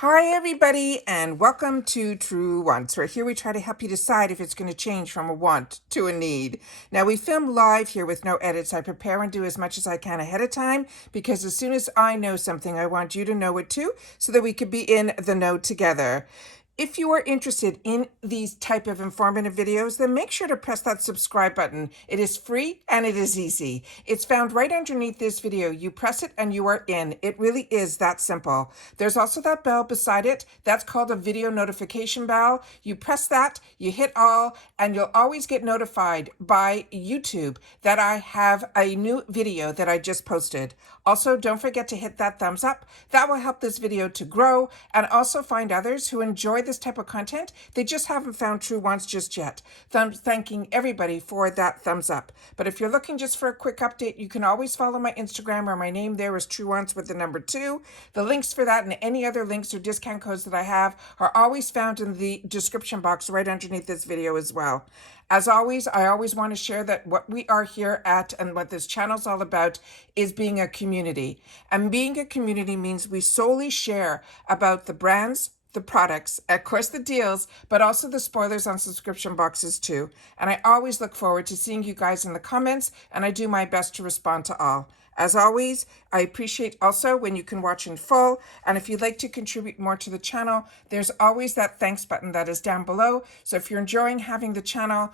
Hi everybody and welcome to Truewants, where here we try to help you decide if it's going to change from a want to a need. Now we film live here with no edits. I prepare and do as much as I can ahead of time because as soon as I know something, I want you to know it too so that we could be in the know together. If you are interested in these type of informative videos, then make sure to press that subscribe button. It is free and it is easy. It's found right underneath this video. You press it and you are in. It really is that simple. There's also that bell beside it. That's called a video notification bell. You press that, you hit all, and you'll always get notified by YouTube that I have a new video that I just posted. Also, don't forget to hit that thumbs up. That will help this video to grow and also find others who enjoy this type of content. They just haven't found Truewants just yet. Thanking everybody for that thumbs up. But if you're looking just for a quick update, you can always follow my Instagram where my name there is Truewants with the number 2. The links for that and any other links or discount codes that I have are always found in the description box right underneath this video as well. As always, I always want to share that what we are here at and what this channel is all about is being a community. And being a community means we solely share about the brands, the products, of course the deals, but also the spoilers on subscription boxes too. And I always look forward to seeing you guys in the comments, and I do my best to respond to all. As always, I appreciate also when you can watch in full, and if you'd like to contribute more to the channel, there's always that thanks button that is down below. So if you're enjoying having the channel,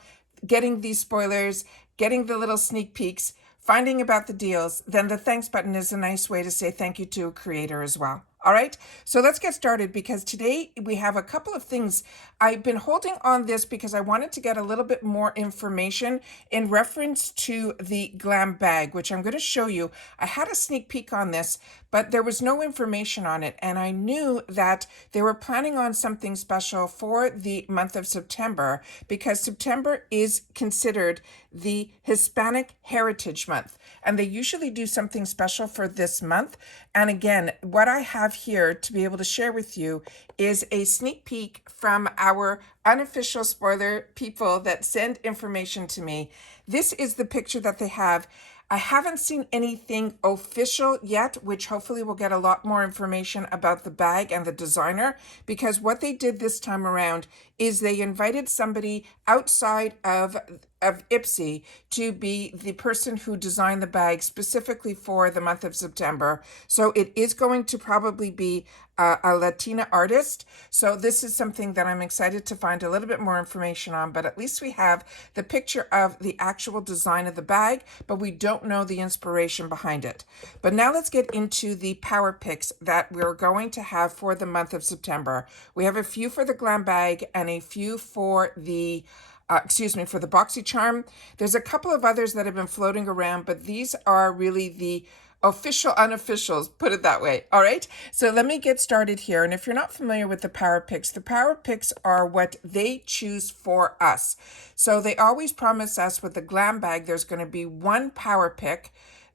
getting these spoilers, getting the little sneak peeks, finding about the deals, then the thanks button is a nice way to say thank you to a creator as well. All right, so let's get started because today we have a couple of things. I've been holding on this because I wanted to get a little bit more information in reference to the Glam bag, which I'm going to show you. I had a sneak peek on this, but there was no information on it. And I knew that they were planning on something special for the month of September because September is considered the Hispanic Heritage Month. And they usually do something special for this month. And again, what I have here to be able to share with you is a sneak peek from our unofficial spoiler people that send information to me. This is the picture that they have. I haven't seen anything official yet, which hopefully we'll get a lot more information about the bag and the designer, because what they did this time around is they invited somebody outside of IPSY to be the person who designed the bag specifically for the month of September. So it is going to probably be a Latina artist. So this is something that I'm excited to find a little bit more information on, but at least we have the picture of the actual design of the bag, but we don't know the inspiration behind it. But now let's get into the PowerPicks that we're going to have for the month of September. We have a few for the Glam bag and a few for the for the Boxycharm. There's a couple of others that have been floating around, but these are really the official unofficials, put it that way. All right, so let me get started here. And if you're not familiar with the PowerPicks are what they choose for us. So they always promise us with the Glam bag, there's going to be one PowerPick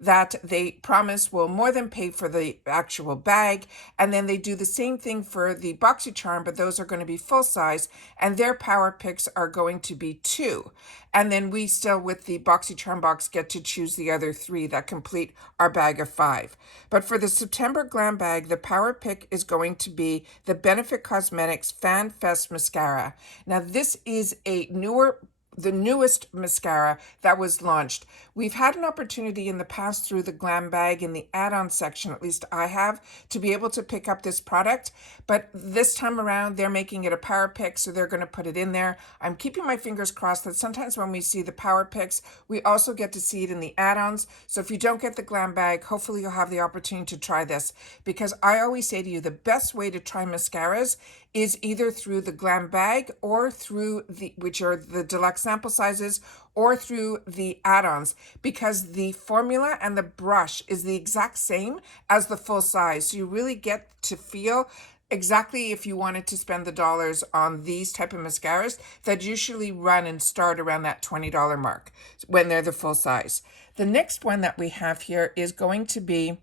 that they promise will more than pay for the actual bag. And then they do the same thing for the Boxycharm, but those are going to be full size, and their PowerPicks are going to be 2. And then we still, with the Boxycharm box, get to choose the other 3 that complete our bag of 5. But for the September Glam bag, the PowerPick is going to be the Benefit Cosmetics Fan Fest Mascara. Now, this is the newest mascara that was launched. We've had an opportunity in the past through the Glam bag in the add-on section, at least I have, to be able to pick up this product. But this time around, they're making it a PowerPick, so they're going to put it in there. I'm keeping my fingers crossed that sometimes when we see the PowerPicks, we also get to see it in the add-ons. So if you don't get the Glam bag, hopefully you'll have the opportunity to try this, because I always say to you, the best way to try mascaras is either through the Glam bag or through which are the deluxe sample sizes, or through the add-ons, because the formula and the brush is the exact same as the full size. So you really get to feel exactly if you wanted to spend the dollars on these type of mascaras that usually run and start around that $20 mark when they're the full size. The next one that we have here is going to be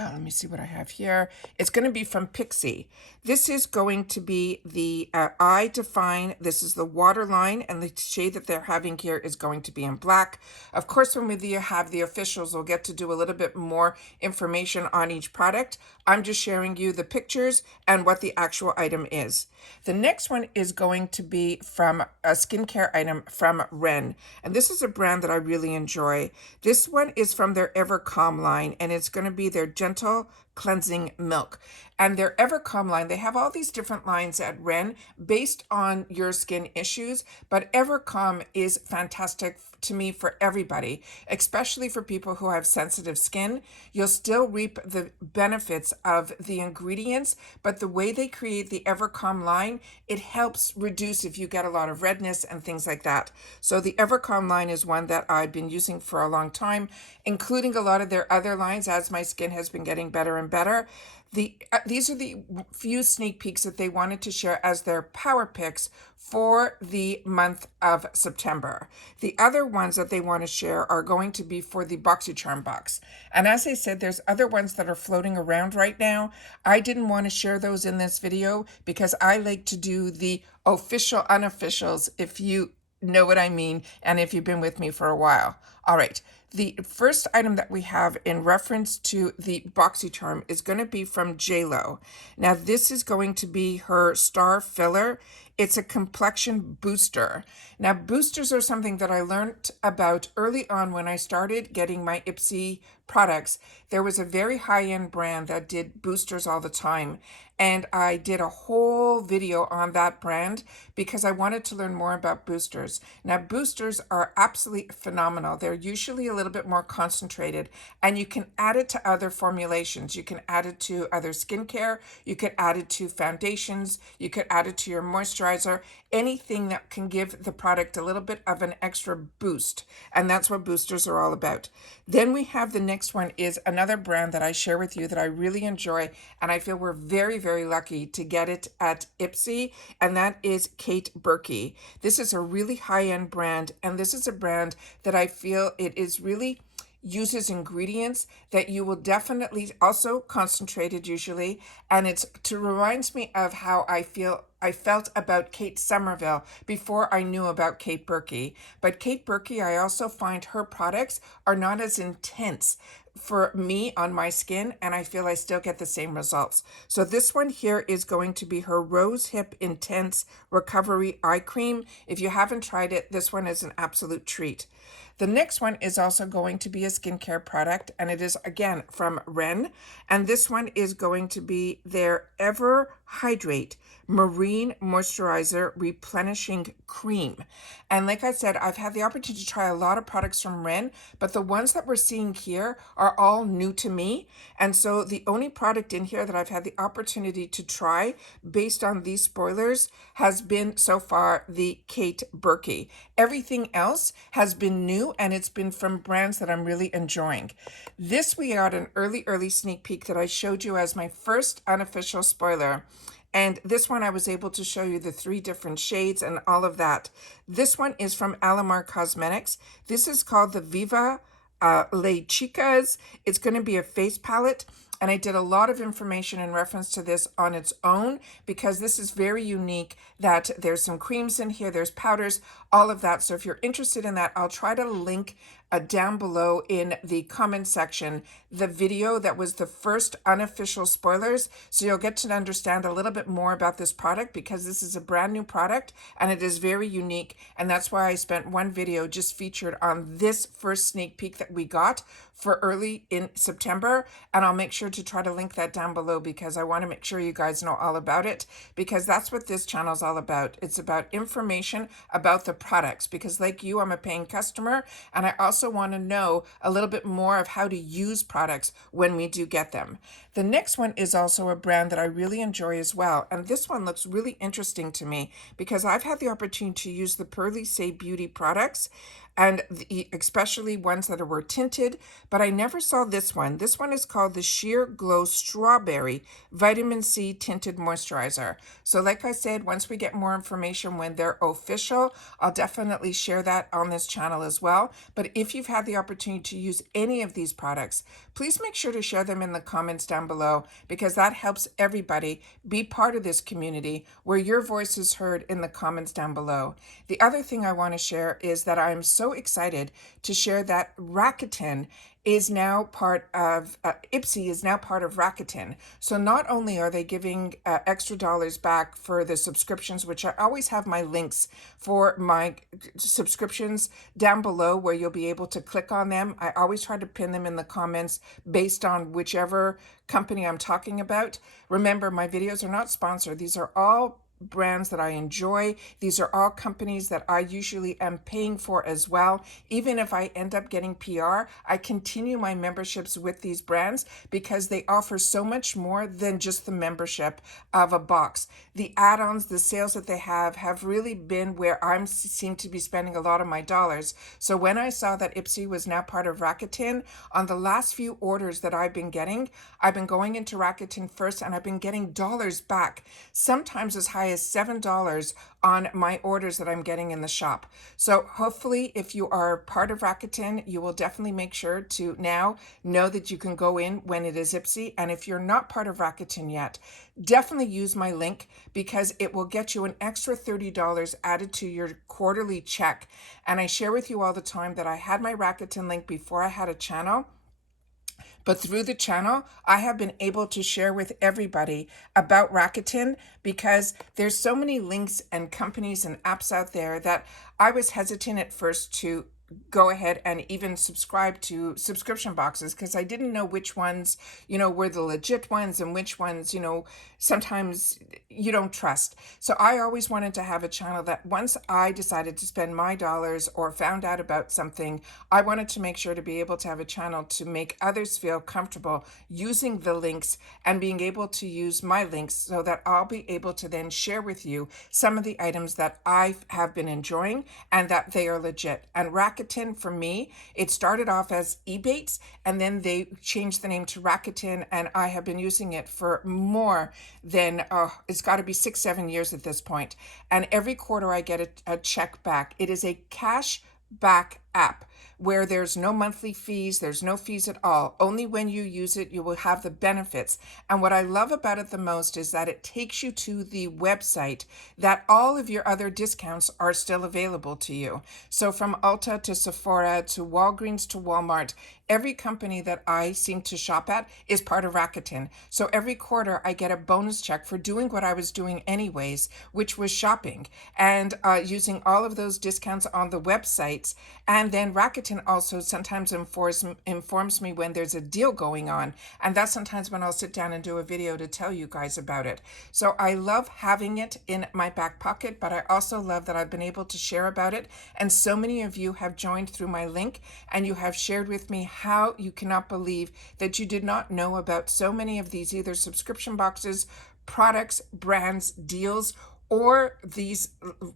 Let me see what I have here. It's going to be from IPSY. This is going to be the I Define. This is the waterline, and the shade that they're having here is going to be in black. Of course, when we have the officials, we'll get to do a little bit more information on each product. I'm just sharing you the pictures and what the actual item is. The next one is going to be from a skincare item from Ren. And this is a brand that I really enjoy. This one is from their Ever Calm line, and it's going to be their Gentle Cleansing Milk. And their Ever Calm line, they have all these different lines at Ren based on your skin issues, but Ever Calm is fantastic to me for everybody, especially for people who have sensitive skin. You'll still reap the benefits of the ingredients, but the way they create the Ever Calm line, it helps reduce if you get a lot of redness and things like that. So the Ever Calm line is one that I've been using for a long time, including a lot of their other lines as my skin has been getting better and better. These are the few sneak peeks that they wanted to share as their PowerPicks for the month of September. The other ones that they want to share are going to be for the Boxycharm box. And as I said, there's other ones that are floating around right now. I didn't want to share those in this video because I like to do the official unofficials, if you know what I mean, and if you've been with me for a while. All right. The first item that we have in reference to the Boxycharm is going to be from JLo. Now, this is going to be her star filler. It's a complexion booster. Now, boosters are something that I learned about early on when I started getting my IPSY products. There was a very high-end brand that did boosters all the time, and I did a whole video on that brand because I wanted to learn more about boosters. Now, boosters are absolutely phenomenal. They're usually a little bit more concentrated, and you can add it to other formulations. You can add it to other skincare. You could add it to foundations. You could add it to your moisturizer, anything that can give the product a little bit of an extra boost. And that's what boosters are all about. Then we have the next one is another brand that I share with you that I really enjoy, and I feel we're very, very lucky to get it at IPSY, and that is Kate Berkey. This is a really high-end brand, and this is a brand that I feel it is really uses ingredients that you will definitely also concentrated usually, and it reminds me of how I felt about Kate Somerville before I knew about Kate Berkey. But Kate Berkey, I also find her products are not as intense for me on my skin, and I feel I still get the same results. So this one here is going to be her Rose Hip Intense Recovery Eye Cream. If you haven't tried it, this one is an absolute treat. The next one is also going to be a skincare product, and it is again from Ren, and this one is going to be their Ever Hydrate Marine Moisturizer Replenishing Cream. And like I said, I've had the opportunity to try a lot of products from Ren, but the ones that we're seeing here are all new to me. And so the only product in here that I've had the opportunity to try based on these spoilers has been so far the Kate Berkey. Everything else has been new, and it's been from brands that I'm really enjoying. This we got an early sneak peek that I showed you as my first unofficial spoiler. And this one I was able to show you the 3 different shades and all of that. This one is from Alamar Cosmetics. This is called the Viva Le Chicas. It's going to be a face palette. And I did a lot of information in reference to this on its own because this is very unique, that there's some creams in here, there's powders, all of that. So if you're interested in that, I'll try to link down below in the comment section the video that was the first unofficial spoilers, so you'll get to understand a little bit more about this product because this is a brand new product and it is very unique, and that's why I spent one video just featured on this first sneak peek that we got for early in September, and I'll make sure to try to link that down below because I want to make sure you guys know all about it, because that's what this channel is all about. It's about information about the products, because like you, I'm a paying customer, and I also want to know a little bit more of how to use products when we do get them. The next one is also a brand that I really enjoy as well. And this one looks really interesting to me because I've had the opportunity to use the Pearly Say Beauty products, and especially ones that were tinted, but I never saw this one. This one is called the Sheer Glow Strawberry Vitamin C Tinted Moisturizer. So like I said, once we get more information when they're official, I'll definitely share that on this channel as well. But if you've had the opportunity to use any of these products, please make sure to share them in the comments down below, because that helps everybody be part of this community where your voice is heard in the comments down below. The other thing I want to share is that I'm so excited to share that Rakuten is now part of, IPSY is now part of Rakuten. So not only are they giving extra dollars back for the subscriptions, which I always have my links for my subscriptions down below where you'll be able to click on them. I always try to pin them in the comments based on whichever company I'm talking about. Remember, my videos are not sponsored. These are all brands that I enjoy. These are all companies that I usually am paying for as well. Even if I end up getting PR, I continue my memberships with these brands because they offer so much more than just the membership of a box. The add-ons, the sales that they have really been where I'm seem to be spending a lot of my dollars. So when I saw that IPSY was now part of Rakuten, on the last few orders that I've been getting, I've been going into Rakuten first and I've been getting dollars back, sometimes as high as $7 on my orders that I'm getting in the shop. So hopefully if you are part of Rakuten, you will definitely make sure to now know that you can go in when it is IPSY. And if you're not part of Rakuten yet, definitely use my link because it will get you an extra $30 added to your quarterly check. And I share with you all the time that I had my Rakuten link before I had a channel. But through the channel, I have been able to share with everybody about Rakuten because there's so many links and companies and apps out there that I was hesitant at first to go ahead and even subscribe to subscription boxes because I didn't know which ones, were the legit ones and which ones, sometimes you don't trust. So I always wanted to have a channel that once I decided to spend my dollars or found out about something, I wanted to make sure to be able to have a channel to make others feel comfortable using the links and being able to use my links so that I'll be able to then share with you some of the items that I have been enjoying and that they are legit. And Rakuten, for me, it started off as Ebates and then they changed the name to Rakuten, and I have been using it for more than, it's got to be 6-7 years at this point. And every quarter I get a check back. It is a cash back app where there's no monthly fees, there's no fees at all. Only when you use it, you will have the benefits. And what I love about it the most is that it takes you to the website that all of your other discounts are still available to you. So from Ulta to Sephora to Walgreens to Walmart, every company that I seem to shop at is part of Rakuten. So every quarter I get a bonus check for doing what I was doing anyways, which was shopping and using all of those discounts on the websites. And then Rakuten also sometimes informs me when there's a deal going on. And that's sometimes when I'll sit down and do a video to tell you guys about it. So I love having it in my back pocket, but I also love that I've been able to share about it. And so many of you have joined through my link and you have shared with me how you cannot believe that you did not know about so many of these either subscription boxes, products, brands, deals, or these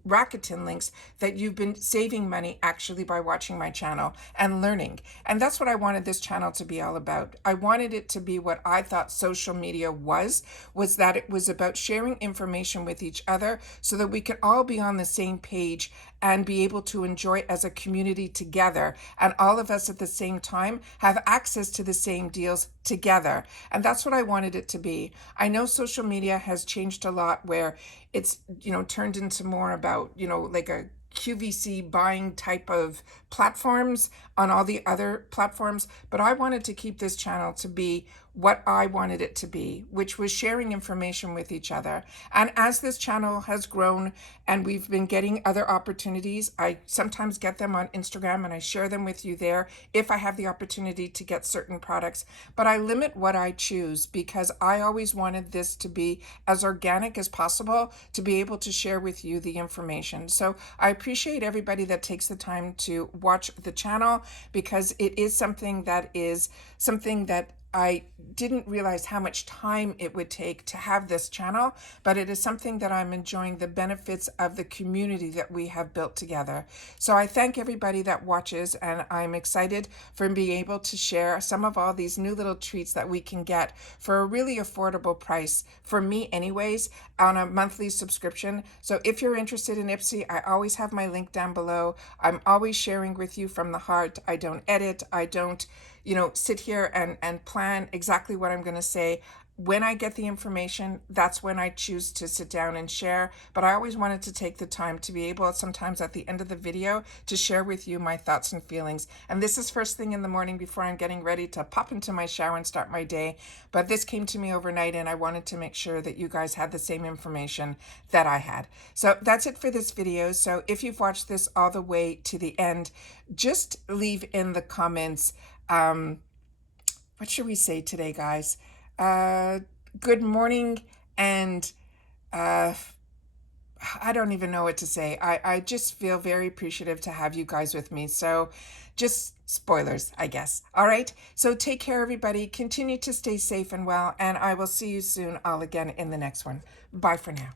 Rakuten links that you've been saving money actually by watching my channel and learning. And that's what I wanted this channel to be all about. I wanted it to be what I thought social media was that it was about sharing information with each other so that we could all be on the same page and be able to enjoy as a community together, and all of us at the same time have access to the same deals together. And that's what I wanted it to be. I know social media has changed a lot where it's, turned into more about, like a QVC buying type of platforms on all the other platforms, but I wanted to keep this channel to be what I wanted it to be, which was sharing information with each other. And as this channel has grown and we've been getting other opportunities, I sometimes get them on Instagram and I share them with you there if I have the opportunity to get certain products. But I limit what I choose because I always wanted this to be as organic as possible to be able to share with you the information. So I appreciate everybody that takes the time to watch the channel because it is something that I didn't realize how much time it would take to have this channel, but it is something that I'm enjoying the benefits of the community that we have built together. So I thank everybody that watches, and I'm excited for being able to share some of all these new little treats that we can get for a really affordable price, for me anyways, on a monthly subscription. So if you're interested in IPSY, I always have my link down below. I'm always sharing with you from the heart. I don't edit. I don't sit here and plan exactly what I'm going to say. When I get the information, that's when I choose to sit down and share. But I always wanted to take the time to be able, sometimes at the end of the video, to share with you my thoughts and feelings. And this is first thing in the morning before I'm getting ready to pop into my shower and start my day. But this came to me overnight, and I wanted to make sure that you guys had the same information that I had. So that's it for this video. So if you've watched this all the way to the end, just leave in the comments, what should we say today, guys? Good morning, and I don't even know what to say. I just feel very appreciative to have you guys with me. So just spoilers, I guess. All right. So take care, everybody. Continue to stay safe and well, and I will see you soon all again in the next one. Bye for now.